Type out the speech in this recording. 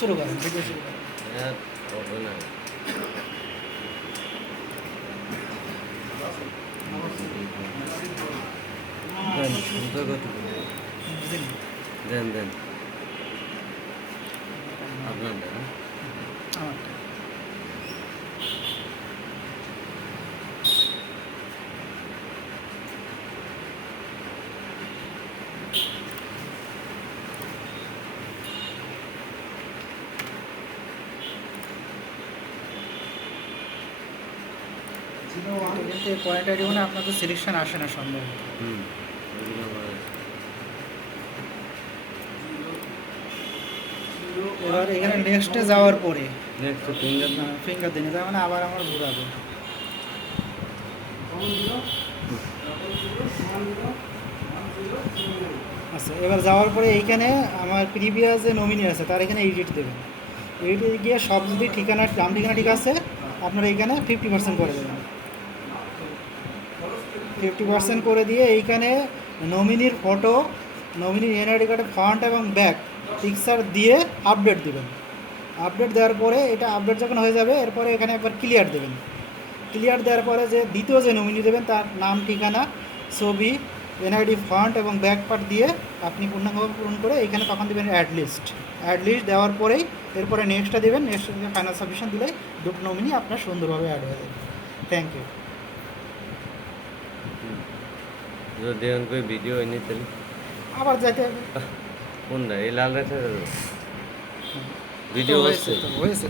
শুরু করেন, ভিডিও শুরু করেন। হ্যাঁ, হবে না। দেন, শুনতে কত বুঝলেন? দেন দেন আপনার দেন। আমারটা। এটা কিন্তু পয়েন্ট আইডি মানে আপনাদের সিলেকশন আসে না সম্ভবত। হুম, ওইগুলো আমার এবার এখানে নেক্সটে যাওয়ার পরে নেক্সট ফিঙ্গার না। ফিঙ্গার দিনে তার মানে আবার আমার ঘুরাবে। আচ্ছা, এবার যাওয়ার পরে এইখানে আমার প্রিভিয়াস যে নমিনি আছে তার এখানে এডিট দেবেন। এডিটে গিয়ে সব যদি নাম ঠিকানা ঠিক আছে আপনারা এইখানে 50% করে দেবেন। 50% করে দিয়ে এইখানে নমিনির ফটো, নমিনির এনআইডি কার্ডের ফ্রন্ট এবং ব্যাক পিকচার দিয়ে আপডেট দেবেন। আপডেট দেওয়ার পরে এটা আপডেট যখন হয়ে যাবে এরপরে এখানে একবার ক্লিয়ার দেবেন। ক্লিয়ার দেওয়ার পরে যে দ্বিতীয় যে নমিনি দেবেন তার নাম ঠিকানা ছবি এনআইডি ফ্রন্ট এবং ব্যাক পার্ট দিয়ে আপনি পূর্ণাঙ্গভাবে পূরণ করে এখানে তখন দেবেন অ্যাড লিস্ট দেওয়ার পরেই এরপরে নেক্সটটা দেবেন। নেক্সট ফাইনাল সাবমিশন দিলে দুটো নমিনি আপনার সুন্দরভাবে অ্যাড হয়ে যাবে। Thank you. যদি কই ভিডিও এনে তাহলে আবার যাইতে হবে। কোনটা এই লাল রেখা ভিডিও হয়েছে হচ্ছে তো হয়েছে।